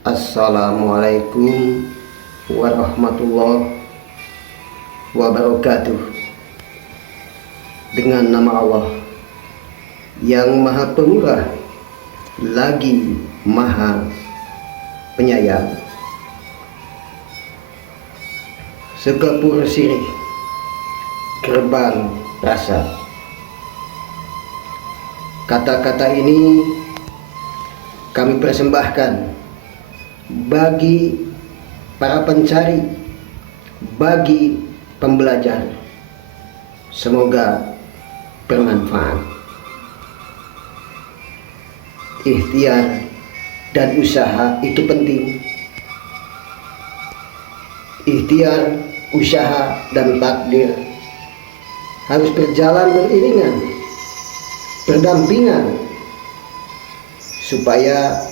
Assalamualaikum warahmatullahi wabarakatuh. Dengan nama Allah yang Maha Pemurah lagi Maha Penyayang. Segapur sirih gerbang rasa. Kata-kata ini kami persembahkan bagi para pencari, bagi pembelajar. Semoga bermanfaat. Ikhtiar dan usaha itu penting. Ikhtiar, usaha, dan takdir harus berjalan beriringan, berdampingan, supaya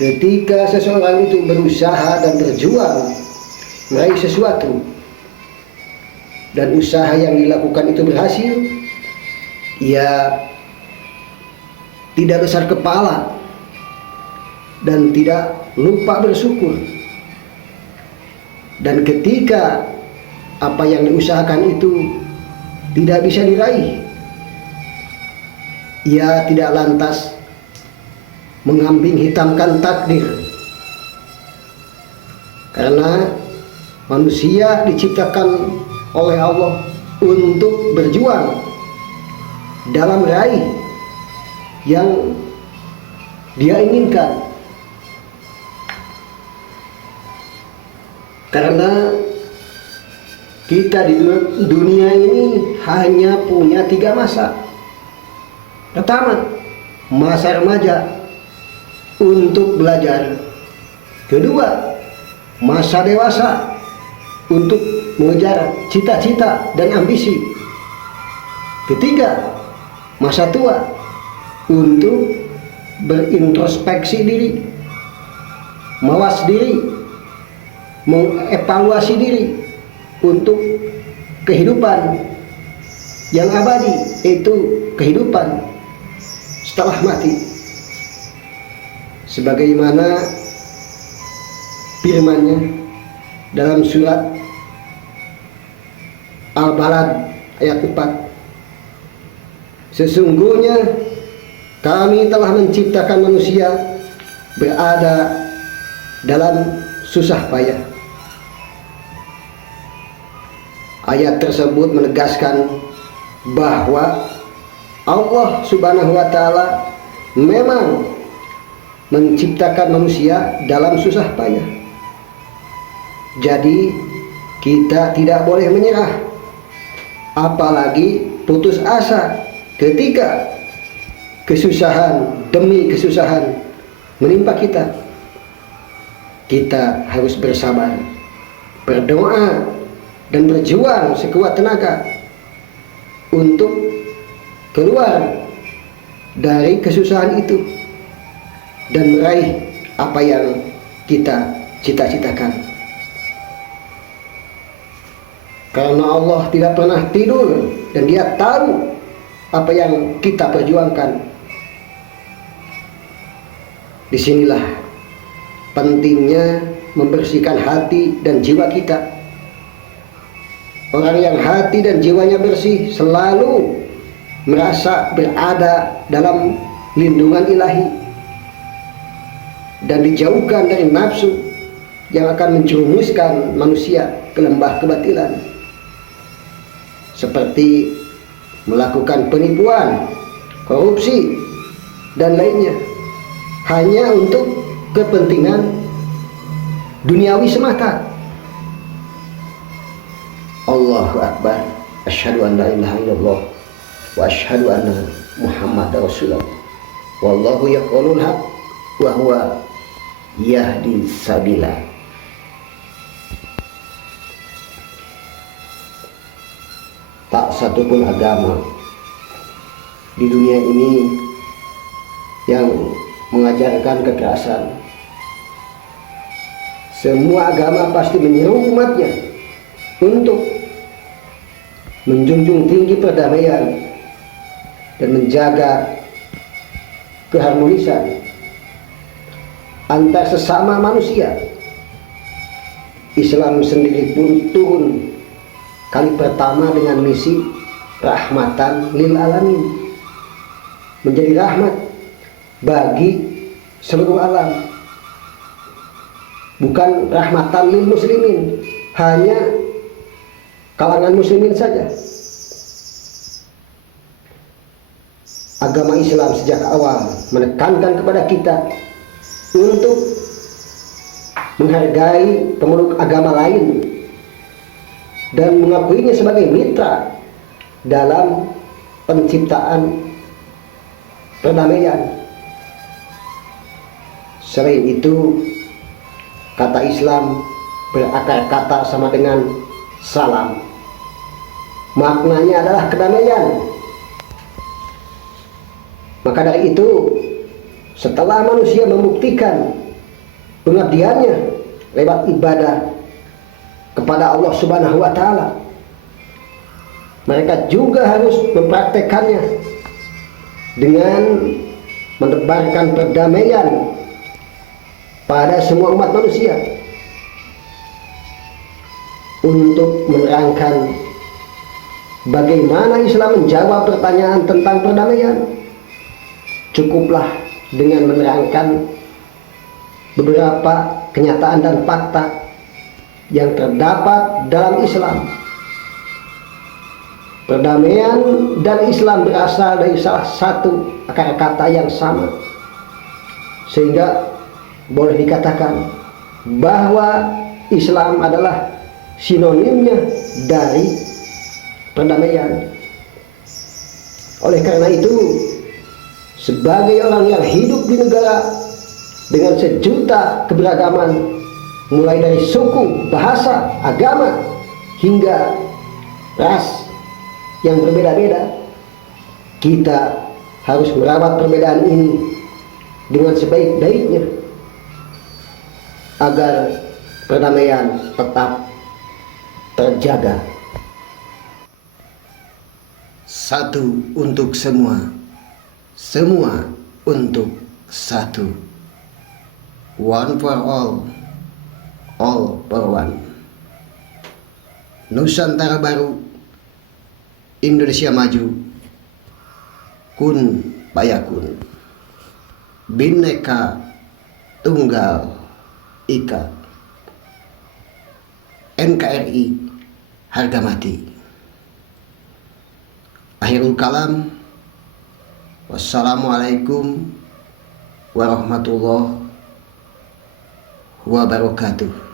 ketika seseorang itu berusaha dan berjuang meraih sesuatu dan usaha yang dilakukan itu berhasil, ia tidak besar kepala dan tidak lupa bersyukur. Dan ketika apa yang diusahakan itu tidak bisa diraih, ia tidak lantas mengambing hitamkan takdir, karena manusia diciptakan oleh Allah untuk berjuang dalam meraih yang dia inginkan. Karena kita di dunia ini hanya punya 3 masa. Pertama, masa remaja untuk belajar. Kedua, masa dewasa untuk mengejar cita-cita dan ambisi. Ketiga, masa tua untuk berintrospeksi diri, mawas diri, mengevaluasi diri untuk kehidupan yang abadi, yaitu kehidupan setelah mati. Sebagaimana firman-Nya dalam surat Al-Balad ayat 4. Sesungguhnya kami telah menciptakan manusia berada dalam susah payah. Ayat tersebut menegaskan bahwa Allah Subhanahu wa Ta'ala memang menciptakan manusia dalam susah payah. Jadi kita tidak boleh menyerah, apalagi putus asa ketika kesusahan demi kesusahan menimpa kita. Kita harus bersabar, berdoa, dan berjuang sekuat tenaga untuk keluar dari kesusahan itu dan meraih apa yang kita cita-citakan. Karena Allah tidak pernah tidur dan Dia tahu apa yang kita perjuangkan. Disinilah pentingnya membersihkan hati dan jiwa kita. Orang yang hati dan jiwanya bersih selalu merasa berada dalam lindungan ilahi dan dijauhkan dari nafsu yang akan menjerumuskan manusia ke lembah kebatilan, seperti melakukan penipuan, korupsi, dan lainnya, hanya untuk kepentingan duniawi semata. Allahu Akbar. Asyhadu an la ilaha illallah wa asyhadu anna Muhammadar Rasulullah. Wallahu yaqulul haq wa huwa yahdi sabila. Tak satupun agama di dunia ini yang mengajarkan kekerasan. Semua agama pasti menyeru umatnya untuk menjunjung tinggi perdamaian dan menjaga keharmonisan. antar sesama manusia. Islam sendiri pun turun kali pertama dengan misi rahmatan lil alamin, menjadi rahmat bagi seluruh alam, bukan rahmatan lil muslimin, hanya kalangan muslimin saja. Agama Islam sejak awal menekankan kepada kita untuk menghargai pemeluk agama lain dan mengakuinya sebagai mitra dalam penciptaan perdamaian. Selain itu, kata Islam berakar kata sama dengan salam. Maknanya adalah kedamaian. Maka dari itu, setelah manusia membuktikan pengabdiannya lewat ibadah kepada Allah Subhanahu wa Ta'ala, mereka juga harus mempraktekannya dengan menebarkan perdamaian pada semua umat manusia. Untuk menerangkan bagaimana Islam menjawab pertanyaan tentang perdamaian, cukuplah dengan menerangkan beberapa kenyataan dan fakta yang terdapat dalam Islam. Perdamaian dan Islam berasal dari salah satu akar kata yang sama, sehingga boleh dikatakan bahwa Islam adalah sinonimnya dari perdamaian. Oleh karena itu, sebagai orang yang hidup di negara dengan sejuta keberagaman, mulai dari suku, bahasa, agama, hingga ras yang berbeda-beda, kita harus merawat perbedaan ini dengan sebaik-baiknya agar perdamaian tetap terjaga. Satu untuk semua, semua untuk satu. One for all for one. Nusantara baru, Indonesia maju, kun payakun. Bhinneka Tunggal Ika. NKRI harga mati. Akhirul kalam. Wassalamualaikum warahmatullahi wabarakatuh.